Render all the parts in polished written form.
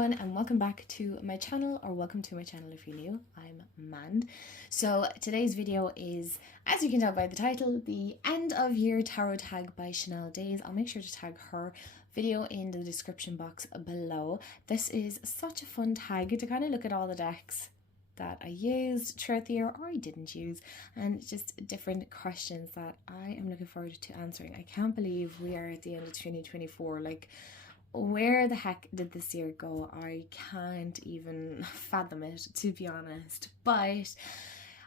everyone, and welcome back to my channel, or welcome to my channel if you're new. I'm Mand. So today's video is, as you can tell by the title, the end of year tarot tag by Chanel Days. I'll make sure to tag her video in the description box below. This is such a fun tag to kind of look at all the decks that I used throughout the year or I didn't use, and just different questions that I am looking forward to answering. I can't believe we are at the end of 2024. Like, where the heck did this year go? I can't even fathom it, to be honest. But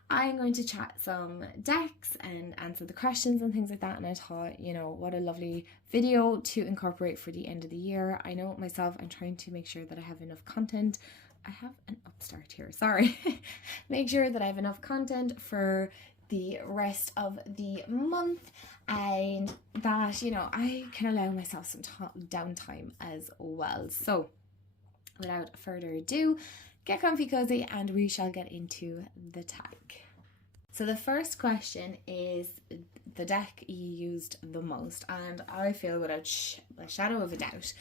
I'm going to chat some decks and answer the questions and things like that. And I thought, you know, what a lovely video to incorporate for the end of the year. I know myself, I'm trying to make sure that I have enough content. I have an upstart here, sorry. Make sure that I have enough content for the rest of the month, and that, you know, I can allow myself some downtime as well. So without further ado, get comfy, cozy, and we shall get into the tag. So the first question is the deck you used the most, and I feel without a shadow of a doubt,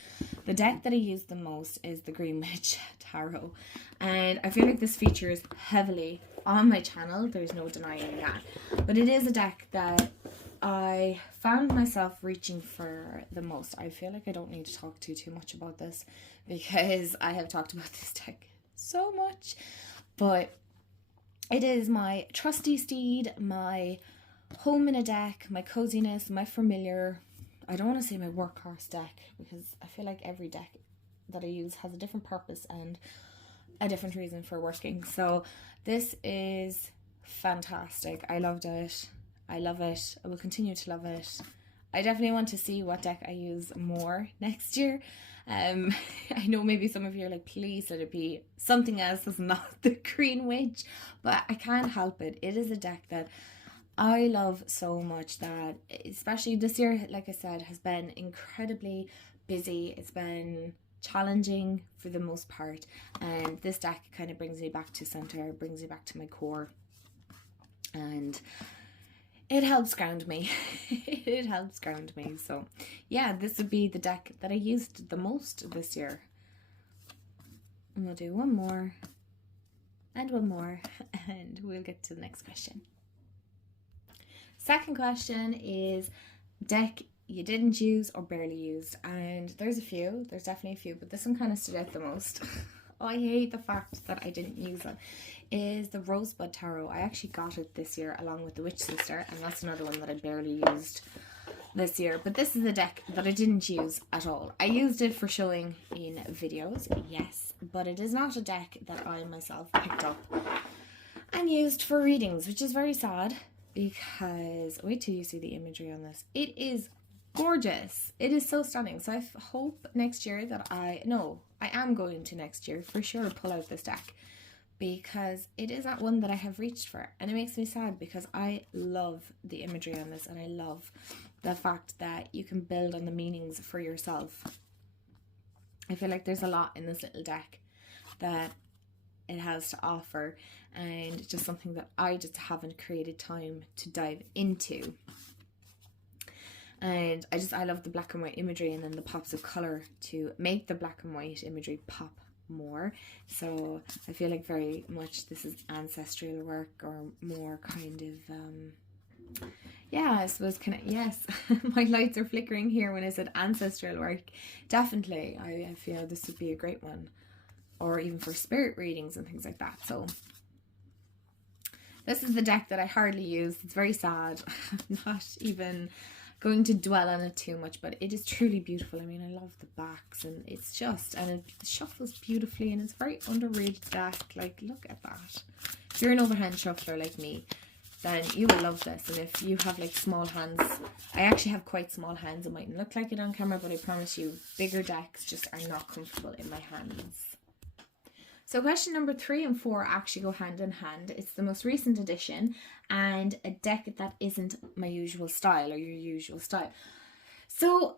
the deck that I used the most is the Green Witch Tarot, and I feel like this features heavily on my channel, there's no denying that, but it is a deck that I found myself reaching for the most. I feel like I don't need to talk too much about this because I have talked about this deck so much, but it is my trusty steed, my home in a deck, my coziness, my familiar. I don't want to say my workhorse deck because I feel like every deck that I use has a different purpose and a different reason for working. So this is fantastic. I loved it. I love it. I will continue to love it. I definitely want to see what deck I use more next year. I know maybe some of you are like, please let it be something else that's not the Green Witch, but I can't help it. It is a deck that I love so much, that especially this year, like I said, has been incredibly busy. It's been challenging for the most part, and this deck kind of brings me back to center, brings me back to my core, and it helps ground me. It helps ground me. So yeah, this would be the deck that I used the most this year. And we'll do one more and one more, and we'll get to the next question. Second question is deck you didn't use or barely used, and there's a few. There's definitely a few, but this one kind of stood out the most. Oh, I hate the fact that I didn't use it. Is the Rosebud Tarot. I actually got it this year along with the Witch Sister, and that's another one that I barely used this year. But this is a deck that I didn't use at all. I used it for showing in videos, yes, but it is not a deck that I myself picked up and used for readings, which is very sad because wait till you see the imagery on this. It is gorgeous. It is so stunning. So I hope next year that I am going to next year for sure pull out this deck, because it is that one that I have reached for, and it makes me sad because I love the imagery on this, and I love the fact that you can build on the meanings for yourself. I feel like there's a lot in this little deck that it has to offer, and just something that I just haven't created time to dive into. And I love the black and white imagery, and then the pops of color to make the black and white imagery pop more. So I feel like very much this is ancestral work, or more kind of yeah, I suppose yes. My lights are flickering here when I said ancestral work. Definitely I feel this would be a great one, or even for spirit readings and things like that. So this is the deck that I hardly use. It's very sad. I'm not even going to dwell on it too much, but it is truly beautiful. I mean, I love the backs, and it's just, and it shuffles beautifully, and it's very underrated deck. Like, look at that. If you're an overhand shuffler like me, then you will love this. And if you have like small hands, I actually have quite small hands. It mightn't look like it on camera, but I promise you, bigger decks just are not comfortable in my hands. So question number 3 and 4 actually go hand in hand. It's the most recent edition, and a deck that isn't my usual style, or your usual style. So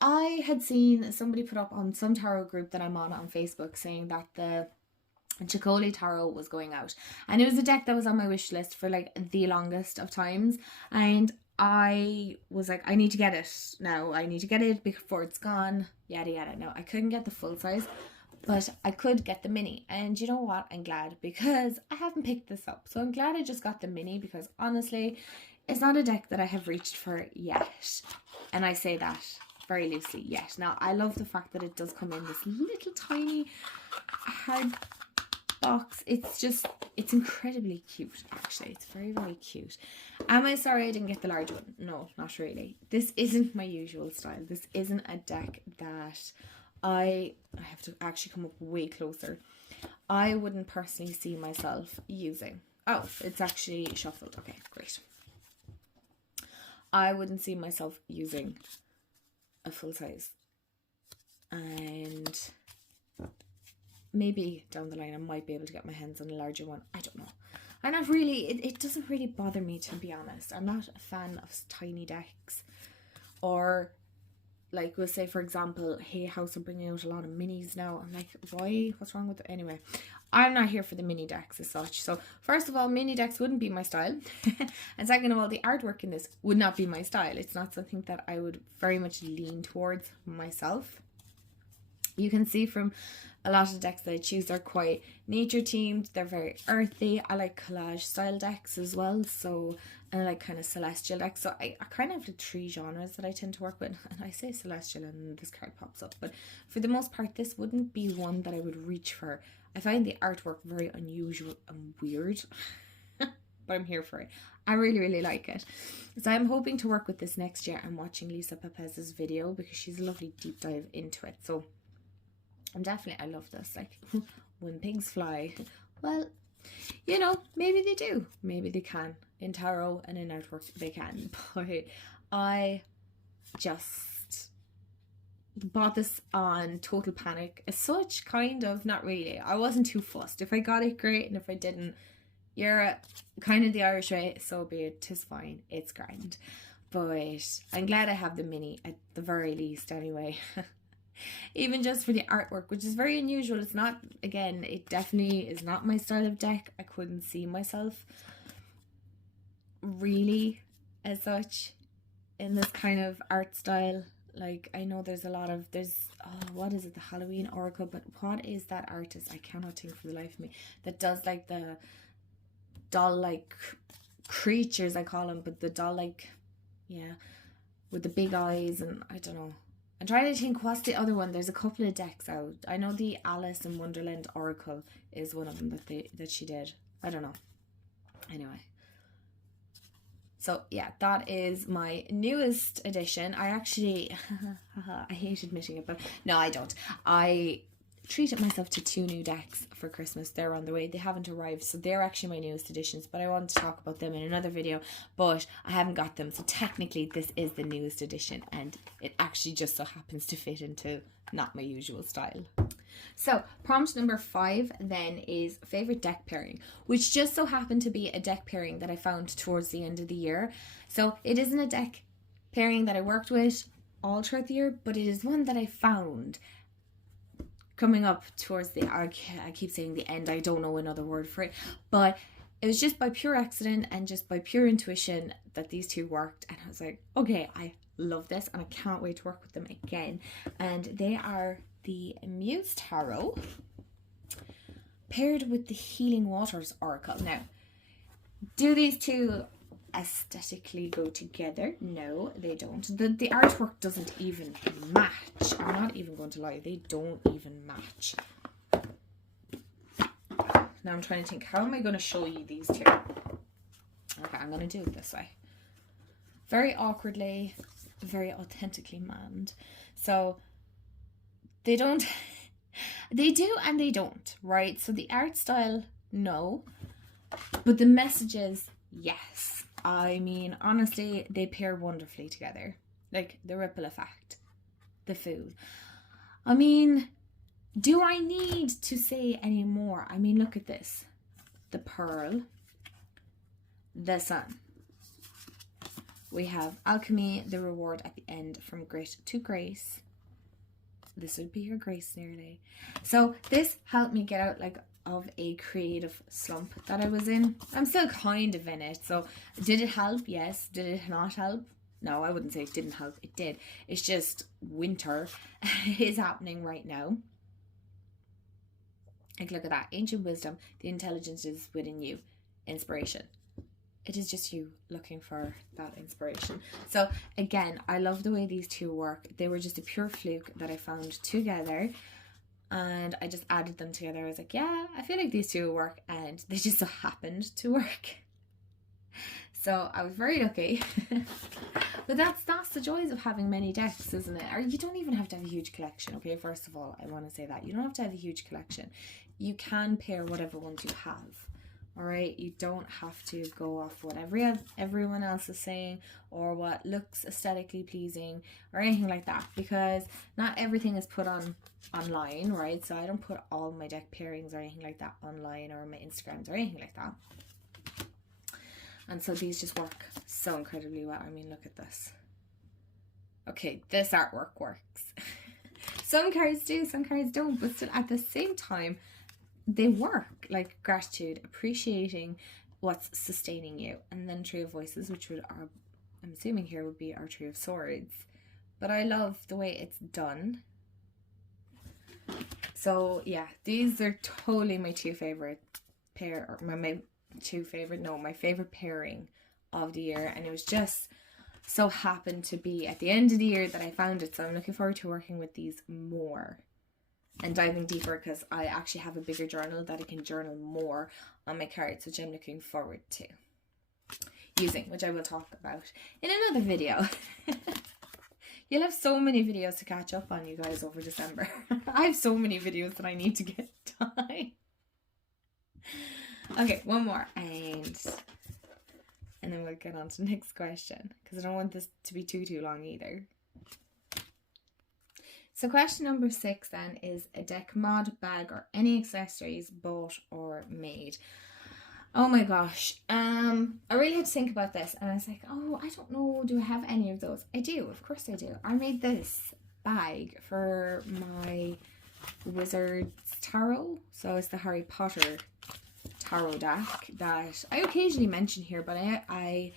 I had seen somebody put up on some tarot group that I'm on Facebook saying that the Chicoli Tarot was going out, and it was a deck that was on my wish list for like the longest of times, and I was like, I need to get it now. I need to get it before it's gone, yada yada. No, I couldn't get the full size, But I could get the mini, and you know what? I'm glad, because I haven't picked this up. So I'm glad I just got the mini, because honestly, it's not a deck that I have reached for yet. And I say that very loosely, yet. Now, I love the fact that it does come in this little tiny hard box. It's incredibly cute, actually. It's very, very cute. Am I sorry I didn't get the large one? No, not really. This isn't my usual style. This isn't a deck that I have to actually come up way closer. I wouldn't personally see myself using. Oh, it's actually shuffled. Okay, great. I wouldn't see myself using a full size. And maybe down the line I might be able to get my hands on a larger one. I don't know. I'm not really, it doesn't really bother me, to be honest. I'm not a fan of tiny decks. Or like, we'll say, for example, Hay House are bringing out a lot of minis now. I'm like, why? What's wrong with it? Anyway, I'm not here for the mini decks as such. So first of all, mini decks wouldn't be my style. And second of all, the artwork in this would not be my style. It's not something that I would very much lean towards myself. You can see from a lot of the decks that I choose, they're quite nature themed. They're very earthy. I like collage style decks as well. So, and I like kind of celestial decks. So I kind of have the three genres that I tend to work with. And I say celestial and this card pops up. But for the most part, this wouldn't be one that I would reach for. I find the artwork very unusual and weird. But I'm here for it. I really, really like it. So I'm hoping to work with this next year. I'm watching Lisa Pepez's video because she's a lovely deep dive into it. So I love this. Like, when pigs fly, well, you know, maybe they do. Maybe they can. In tarot and in artwork, they can. But I just bought this on total panic. As such, kind of, not really. I wasn't too fussed. If I got it, great. And if I didn't, you're kind of the Irish way, so be it. 'Tis fine. It's grand. But I'm glad I have the mini at the very least anyway. Even just for the artwork, which is very unusual. It's not, again, it definitely is not my style of deck. I couldn't see myself really as such in this kind of art style. Like, I know there's what is it, the Halloween Oracle, but what is that artist? I cannot think for the life of me, that does like the doll-like creatures, I call them, but the doll-like, yeah, with the big eyes, and I don't know. I'm trying to think, what's the other one? There's a couple of decks out. I know the Alice in Wonderland Oracle is one of them that she did. I don't know. Anyway. So yeah, that is my newest edition. I actually, I hate admitting it, but no, I don't. I treated myself to 2 new decks for Christmas. They're on the way. They haven't arrived, so they're actually my newest editions, but I want to talk about them in another video, but I haven't got them. So technically this is the newest edition, and it actually just so happens to fit into not my usual style. So prompt number 5 then is favorite deck pairing, which just so happened to be a deck pairing that I found towards the end of the year. So it isn't a deck pairing that I worked with all throughout the year, but it is one that I found coming up towards the, I keep saying the end, I don't know another word for it, but it was just by pure accident and just by pure intuition that these two worked, and I was like, okay, I love this and I can't wait to work with them again. And they are the Muse Tarot paired with the Healing Waters Oracle. Now, do these two aesthetically go together? No, they don't. The artwork doesn't even match. I'm not even going to lie, they don't even match. Now I'm trying to think, how am I going to show you these two? Okay, I'm going to do it this way. Very awkwardly, very authentically manned. So they don't, they do and they don't, right? So the art style, no, but the messages, yes. I mean, honestly, they pair wonderfully together. Like, the ripple effect, the food. I mean, do I need to say any more? I mean, look at this. The pearl, the sun. We have alchemy, the reward at the end, from grit to grace. This would be your grace nearly. So this helped me get out like of a creative slump that I was in. I'm still kind of in it. So did it help? Yes. Did it not help? No, I wouldn't say it didn't help. It did. It's just winter is happening right now. Like, look at that. Ancient wisdom, the intelligence is within you. Inspiration. It is just you looking for that inspiration. So again, I love the way these two work. They were just a pure fluke that I found together, and I just added them together. I was like, yeah, I feel like these two will work, and they just so happened to work. So I was very lucky. But that's the joys of having many decks, isn't it? Or you don't even have to have a huge collection, okay? First of all, I want to say that. You don't have to have a huge collection. You can pair whatever ones you have, all right? You don't have to go off what everyone else is saying or what looks aesthetically pleasing or anything like that, because not everything is put online, right? So I don't put all my deck pairings or anything like that online or my Instagrams or anything like that. And so these just work so incredibly well. I mean, look at this. Okay, this artwork works. Some cards do, some cards don't, but still at the same time, they work. Like gratitude, appreciating what's sustaining you. And then Tree of Voices, which would, I'm assuming here would be our Tree of Swords. But I love the way it's done. So yeah, these are totally my two favorite pair, or my favorite pairing of the year, and it was just so happened to be at the end of the year that I found it. So I'm looking forward to working with these more and diving deeper, because I actually have a bigger journal that I can journal more on my cards, which I'm looking forward to using, which I will talk about in another video. You'll have so many videos to catch up on, you guys, over December. I have so many videos that I need to get done. Okay, one more, and then we'll get on to the next question, because I don't want this to be too long either. So question number 6 then is a deck mod, bag, or any accessories bought or made. Oh my gosh, I really had to think about this, and I was like, oh, I don't know, do I have any of those? I do, of course I do. I made this bag for my Wizard's Tarot, so it's the Harry Potter tarot deck that I occasionally mention here, but I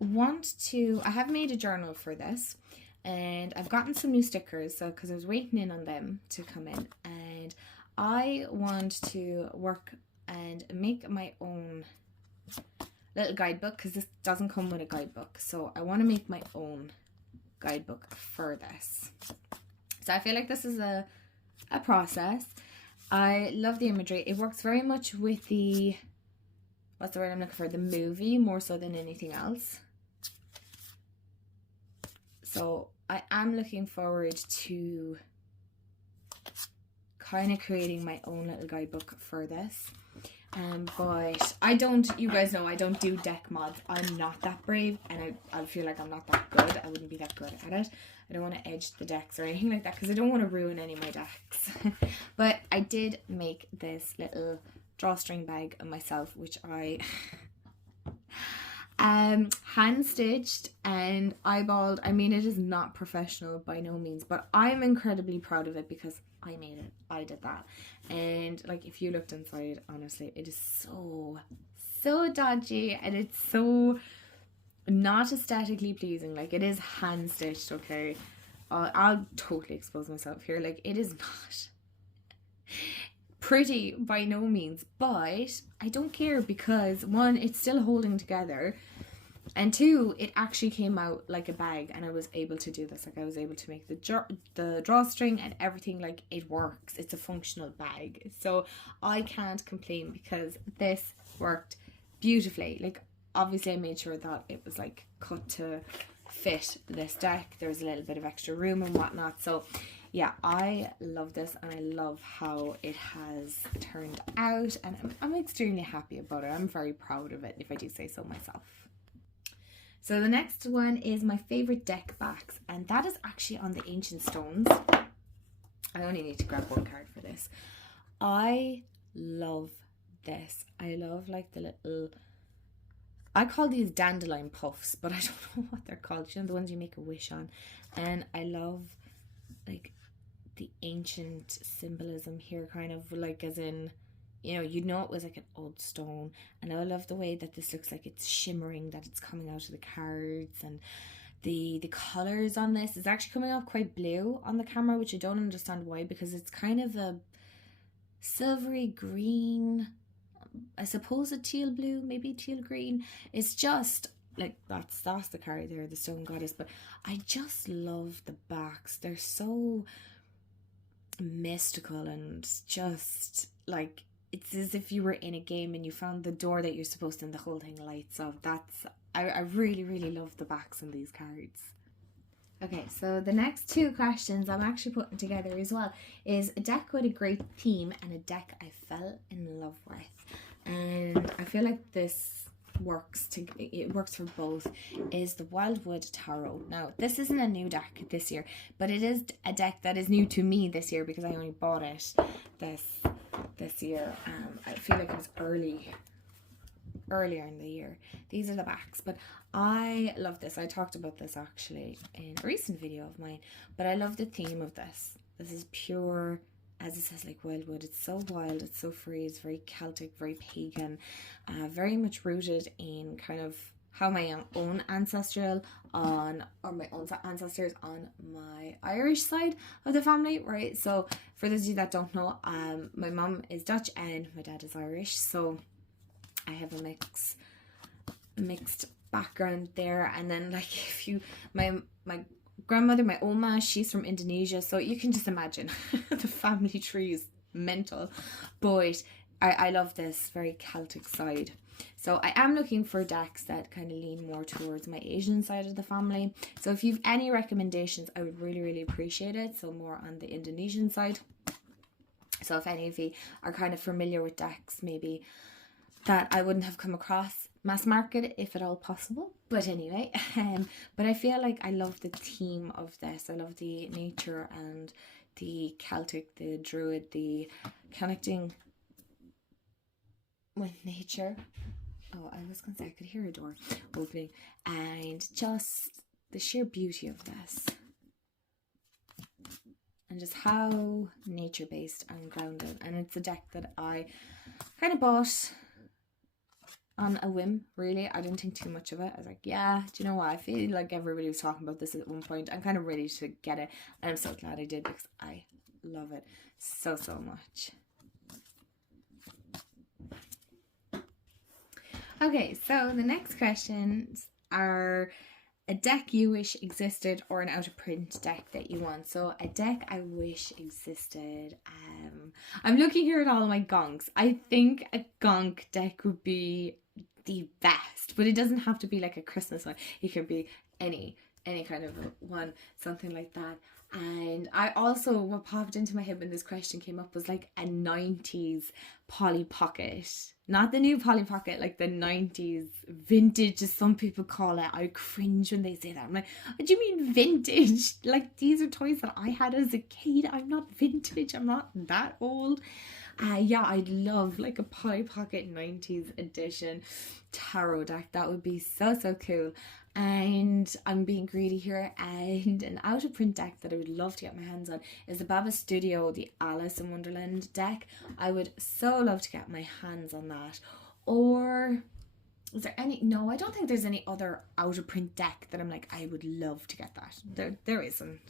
have made a journal for this, and I've gotten some new stickers, so because I was waiting in on them to come in, and I want to work and make my own little guidebook, because this doesn't come with a guidebook, so I want to make my own guidebook for this. So I feel like this is a process. I love the imagery. It works very much with the, what's the word I'm looking for, the movie, more so than anything else. So I am looking forward to kind of creating my own little guidebook for this. But you guys know I don't do deck mods. I'm not that brave, and I feel like I'm not that good. I wouldn't be that good at it. I don't want to edge the decks or anything like that, because I don't want to ruin any of my decks. But I did make this little drawstring bag myself, which I hand stitched and eyeballed. I mean, it is not professional by no means, but I'm incredibly proud of it because I made it. I did that. And like, if you looked inside, honestly, it is so dodgy, and it's so not aesthetically pleasing. Like, it is hand stitched, okay? I'll totally expose myself here. Like, it is not pretty by no means, but I don't care, because one, it's still holding together, and two, it actually came out like a bag, and I was able to do this. Like, I was able to make the drawstring and everything. Like, it works. It's a functional bag, so I can't complain, because this worked beautifully. Like, obviously I made sure that it was like cut to fit this deck. There was a little bit of extra room and whatnot. So yeah, I love this, and I love how it has turned out, and I'm extremely happy about it. I'm very proud of it, if I do say so myself. So the next one is my favorite deck backs, and that is actually on the Ancient Stones. I only need to grab one card for this. I love this. I love like the little, I call these dandelion puffs, but I don't know what they're called. You know, the ones you make a wish on. And I love like the ancient symbolism here, kind of like, as in, you know, it was like an old stone. And I love the way that this looks like it's shimmering, that it's coming out of the cards, and the colours on this is actually coming off quite blue on the camera, which I don't understand why, because it's kind of a silvery green, I suppose a teal blue, maybe teal green. It's just like that's the card there, the Stone Goddess. But I just love the backs. They're so mystical and just like it's as if you were in a game and you found the door that you're supposed to, and the whole thing lights up. I really, really love the backs on these cards. Okay, so the next two questions I'm actually putting together as well is a deck with a great theme and a deck I fell in love with. And I feel like this it works for both, is the Wildwood Tarot. Now, this isn't a new deck this year, but it is a deck that is new to me this year because I only bought it this year. I feel like it was earlier in the year. These are the backs, but I love this. I talked about this actually in a recent video of mine, but I love the theme of this. This is pure, as it says, like wildwood. It's so wild, it's so free, it's very Celtic, very pagan, very much rooted in kind of how my own ancestors on my Irish side of the family, right? So for those of you that don't know, my mom is Dutch and my dad is Irish, so I have a mixed background there. And then like if you my grandmother, my Oma, she's from Indonesia, so you can just imagine the family tree is mental. But I love this very Celtic side. So I am looking for decks that kind of lean more towards my Asian side of the family. So if you've any recommendations, I would really, really appreciate it. So more on the Indonesian side. So if any of you are kind of familiar with decks maybe that I wouldn't have come across mass market, if at all possible. But anyway, but I feel like I love the theme of this. I love the nature and the Celtic, the Druid, the connecting with nature. Oh, I was gonna say I could hear a door opening, and just the sheer beauty of this, and just how nature based and grounded. And it's a deck that I kind of bought on a whim, really. I didn't think too much of it. I was like, yeah, do you know what? I feel like everybody was talking about this at one point. I'm kind of ready to get it, and I'm so glad I did because I love it so much. Okay, so the next questions are a deck you wish existed or an out of print deck that you want. So a deck I wish existed. I'm looking here at all of my gonks. I think a gonk deck would be the best, but it doesn't have to be like a Christmas one. It could be any kind of one, something like that. And I also, what popped into my head when this question came up was like a 90s Polly Pocket. Not the new Polly Pocket, like the 90s vintage, as some people call it. I cringe when they say that. I'm like, what do you mean vintage? Like, these are toys that I had as a kid. I'm not vintage. I'm not that old. Yeah, I'd love like a Polly Pocket 90s edition tarot deck. That would be so cool. And I'm being greedy here, and an out of print deck that I would love to get my hands on is the Baba Studio, the Alice in Wonderland deck. I would so love to get my hands on that. Or is there any? No, I don't think there's any other out of print deck that I'm like, I would love to get that. There isn't.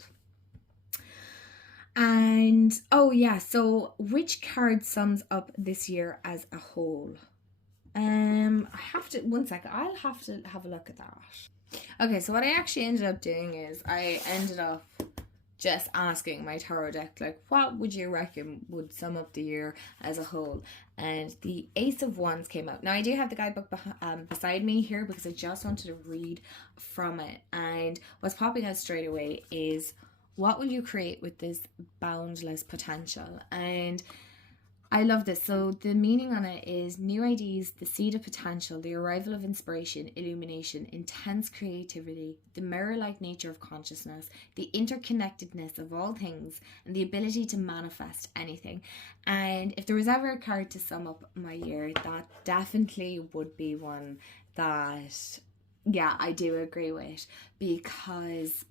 And oh yeah, so which card sums up this year as a whole? I have to, one second, I'll have to have a look at that. Okay, so what I actually ended up doing is I ended up just asking my tarot deck, like, what would you reckon would sum up the year as a whole? And the Ace of Wands came out. Now, I do have the guidebook beside me here because I just wanted to read from it. And what's popping out straight away is, what will you create with this boundless potential? And I love this. So the meaning on it is new ideas, the seed of potential, the arrival of inspiration, illumination, intense creativity, the mirror-like nature of consciousness, the interconnectedness of all things, and the ability to manifest anything. And if there was ever a card to sum up my year, that definitely would be one that, yeah, I do agree with, because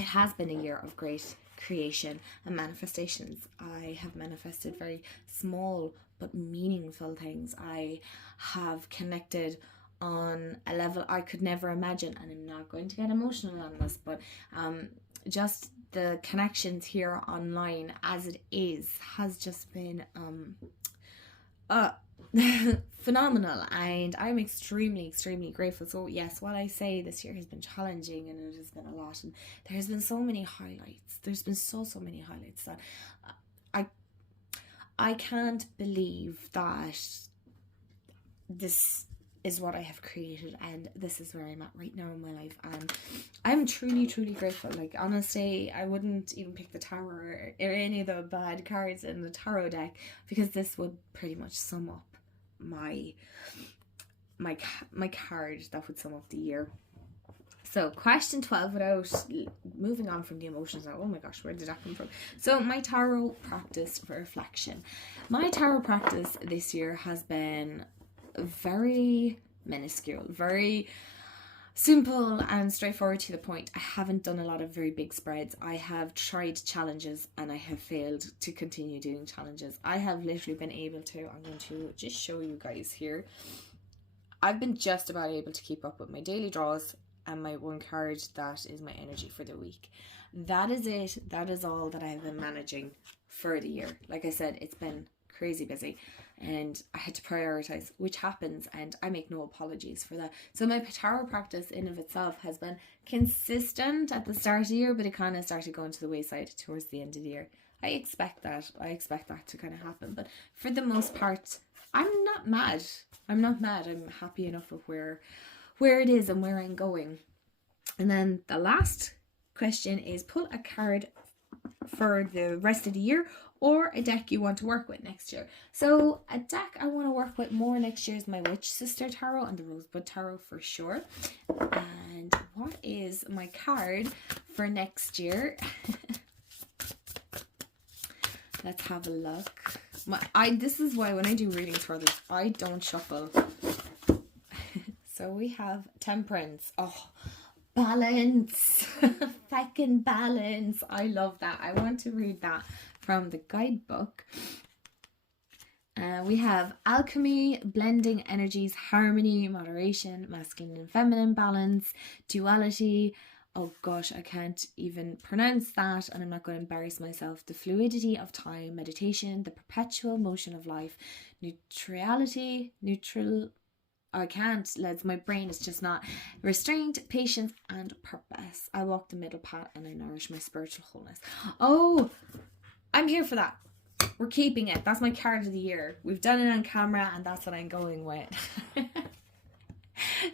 it has been a year of great creation and manifestations. I have manifested very small but meaningful things. I have connected on a level I could never imagine, and I'm not going to get emotional on this, but just the connections here online as it is has just been phenomenal, and I'm extremely grateful. So yes, while I say this year has been challenging and it has been a lot, and there's been so many highlights, there's been so many highlights that I I can't believe that this is what I have created, and this is where I'm at right now in my life, and I'm truly grateful. Like, honestly, I wouldn't even pick the tower or any of the bad cards in the tarot deck, because this would pretty much sum up my card that would sum up the year. So question 12, without moving on from the emotions now. Oh my gosh, where did that come from? So my tarot practice for reflection. My tarot practice this year has been very minuscule, very simple and straightforward to the point. I haven't done a lot of very big spreads. I have tried challenges and I have failed to continue doing challenges. I have literally been able to, I'm going to just show you guys here. I've been just about able to keep up with my daily draws and my one card that is my energy for the week. That is it. That is all that I've been managing for the year. Like I said, it's been crazy busy and I had to prioritize, which happens, and I make no apologies for that. So my tarot practice in of itself has been consistent at the start of the year, but it kind of started going to the wayside towards the end of the year. I expect that to kind of happen, but for the most part, I'm not mad. I'm happy enough with where it is and where I'm going. And then the last question is, pull a card for the rest of the year or a deck you want to work with next year. So a deck I want to work with more next year is my Witch Sister Tarot and the Rosebud Tarot for sure. And what is my card for next year? Let's have a look. This is why when I do readings for this, I don't shuffle. So we have Temperance. Oh, balance. Fucking balance. I love that. I want to read that from the guidebook. We have Alchemy, Blending Energies, Harmony, Moderation, Masculine and Feminine Balance, Duality. Oh gosh, I can't even pronounce that, and I'm not going to embarrass myself. The Fluidity of Time, Meditation, the Perpetual Motion of Life, Neutrality, I can't, lads, my brain is just not. Restraint, Patience, and Purpose. I walk the middle path and I nourish my spiritual wholeness. Oh, I'm here for that. We're keeping it. That's my card of the year. We've done it on camera and that's what I'm going with.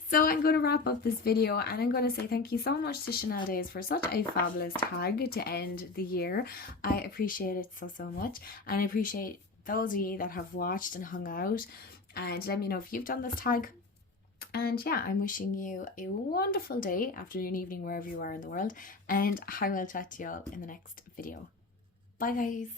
So I'm going to wrap up this video and I'm going to say thank you so much to Chanel Days for such a fabulous tag to end the year. I appreciate it so much, and I appreciate those of you that have watched and hung out, and let me know if you've done this tag. And yeah, I'm wishing you a wonderful day, afternoon, evening, wherever you are in the world, and I will chat to you all in the next video. Bye guys.